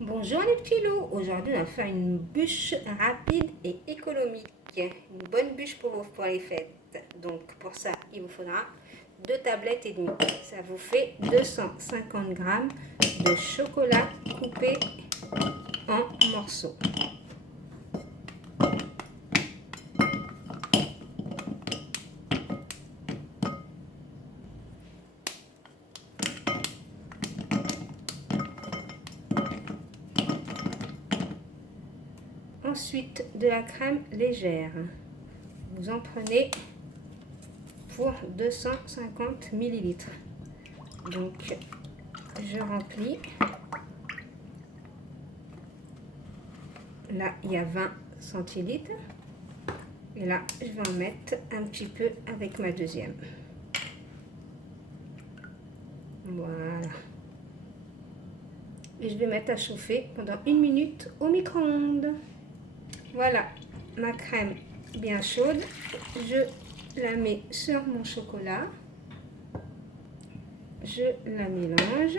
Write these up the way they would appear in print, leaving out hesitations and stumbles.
Bonjour les petits loups, aujourd'hui on va faire une bûche rapide et économique, une bonne bûche pour les fêtes. Donc pour ça il vous faudra 2 tablettes et demie, ça vous fait 250 grammes de chocolat coupé en morceaux. Ensuite de la crème légère, vous en prenez pour 250 ml. Donc je remplis. Là il y a 20 centilitres et là je vais en mettre un petit peu avec ma deuxième. Voilà. Et je vais mettre à chauffer pendant 1 minute au micro-ondes. Voilà ma crème bien chaude. Je la mets sur mon chocolat. Je la mélange.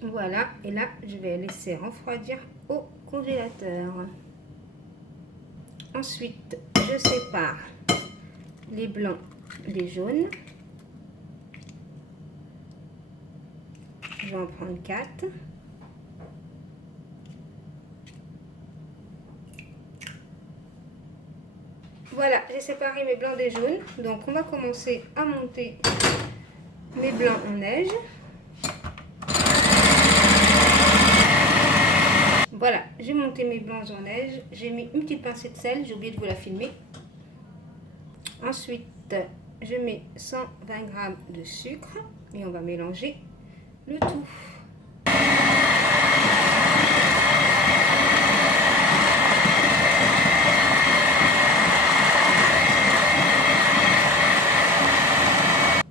Voilà, et là je vais laisser refroidir au congélateur. Ensuite, je sépare les blancs des jaunes. Je vais en prendre 4. Voilà, j'ai séparé mes blancs des jaunes. Donc on va commencer à monter mes blancs en neige. Voilà, j'ai monté mes blancs en neige. J'ai mis une petite pincée de sel, j'ai oublié de vous la filmer. Ensuite, je mets 120 g de sucre et on va mélanger le tout.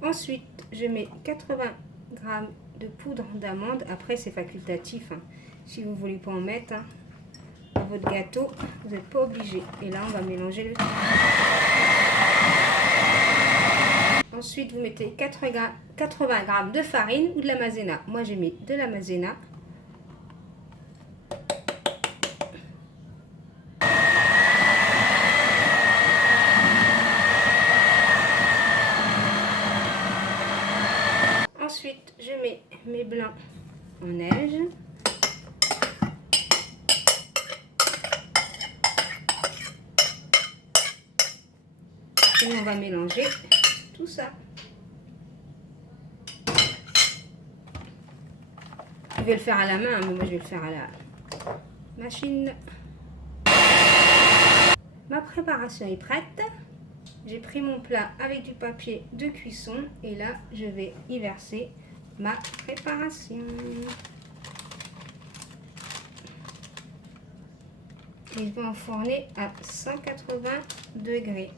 Ensuite, je mets 80 g de poudre d'amande. Après, c'est facultatif, hein. Si vous ne voulez pas en mettre, hein, dans votre gâteau, vous n'êtes pas obligé. Et là, on va mélanger le tout. Ensuite, vous mettez 80 g de farine ou de la maïzena. Moi, j'ai mis de la maïzena. Ensuite, je mets mes blancs en neige. Et on va mélanger tout ça. Vous pouvez le faire à la main, mais moi je vais le faire à la machine. Ma préparation est prête. J'ai pris mon plat avec du papier de cuisson et là je vais y verser ma préparation. Et je vais enfourner à 180 degrés.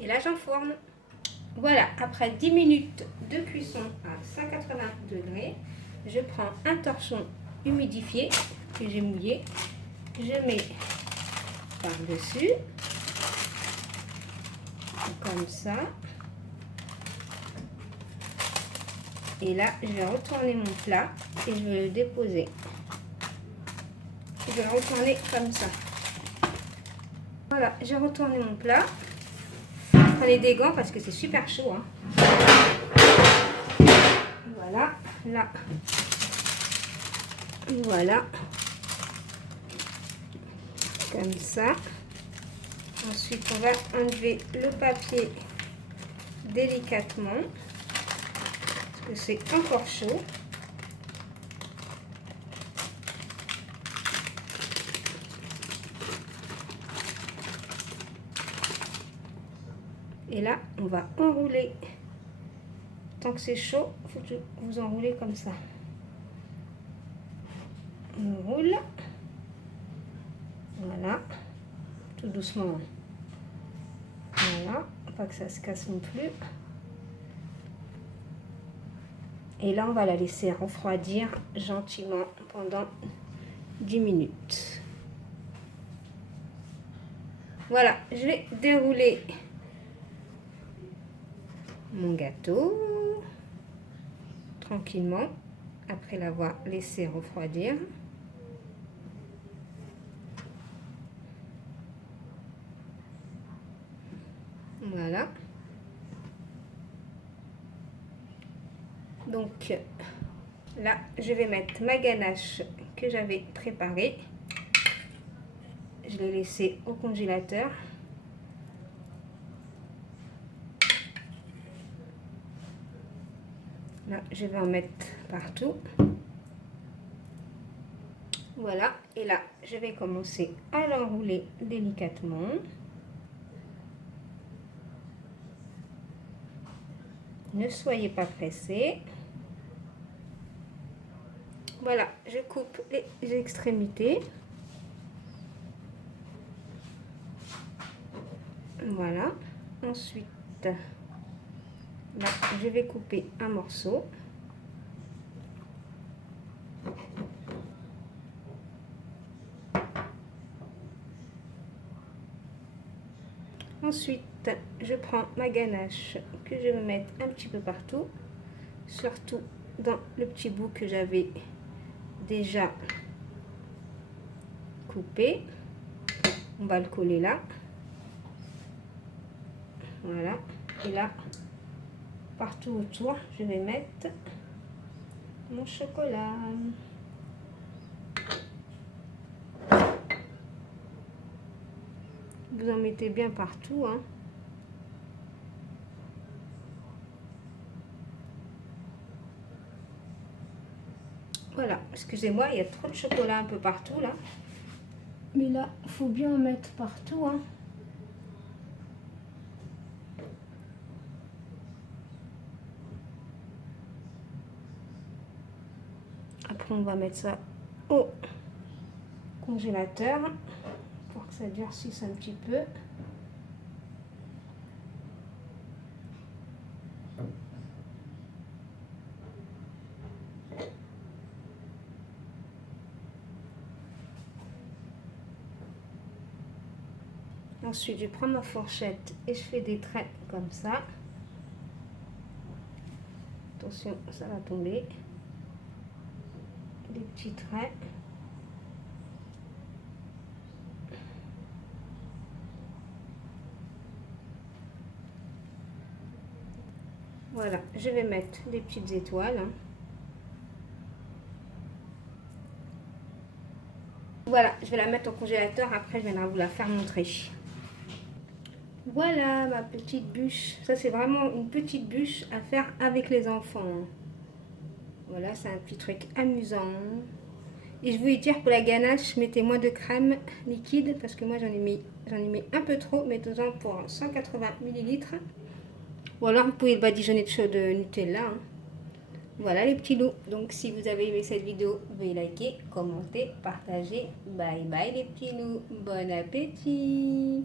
Et là j'enfourne. Voilà, après 10 minutes de cuisson à 180 degrés, je prends un torchon humidifié que j'ai mouillé. Je mets par-dessus, comme ça. Et là, je vais retourner mon plat et je vais le déposer. Je vais le retourner comme ça. Voilà, j'ai retourné mon plat. Prenez des gants parce que c'est super chaud, hein. Voilà, là. Voilà. Comme ça. Ensuite, on va enlever le papier délicatement. Parce que c'est encore chaud. Et là, on va enrouler. Tant que c'est chaud, il faut que vous enroulez comme ça. On roule. Voilà. Tout doucement. Voilà. pas que ça se casse non plus. Et là, on va la laisser refroidir gentiment pendant 10 minutes. Voilà, je vais dérouler mon gâteau tranquillement après l'avoir laissé refroidir. Voilà. Donc là, je vais mettre ma ganache que j'avais préparée. Je l'ai laissée au congélateur. Là, je vais en mettre partout. Voilà. Et là, je vais commencer à l'enrouler délicatement. Ne soyez pas pressés. Voilà, je coupe les extrémités. Voilà. Ensuite, là, je vais couper un morceau. Ensuite, je prends ma ganache que je vais mettre un petit peu partout, surtout dans le petit bout que j'avais déjà coupé. On va le coller là. Voilà. Et là, partout autour, je vais mettre mon chocolat. Vous en mettez bien partout, hein. Voilà, excusez-moi, il y a trop de chocolat un peu partout là. Mais là, il faut bien en mettre partout, hein. Après, on va mettre ça au congélateur pour que ça durcisse un petit peu. Ensuite, je prends ma fourchette et je fais des traits comme ça. Attention, ça va tomber. Des petits traits. Voilà, je vais mettre des petites étoiles, hein. Voilà, je vais la mettre au congélateur. Après, je viendrai vous la faire montrer. Voilà ma petite bûche. Ça, c'est vraiment une petite bûche à faire avec les enfants. Voilà, c'est un petit truc amusant. Et je voulais dire pour la ganache, mettez moins de crème liquide parce que moi j'en ai mis un peu trop. Mettez-en pour 180 ml. Ou alors vous pouvez le badigeonner de Nutella, hein. Voilà les petits loups. Donc si vous avez aimé cette vidéo, veuillez liker, commenter, partager. Bye bye les petits loups. Bon appétit.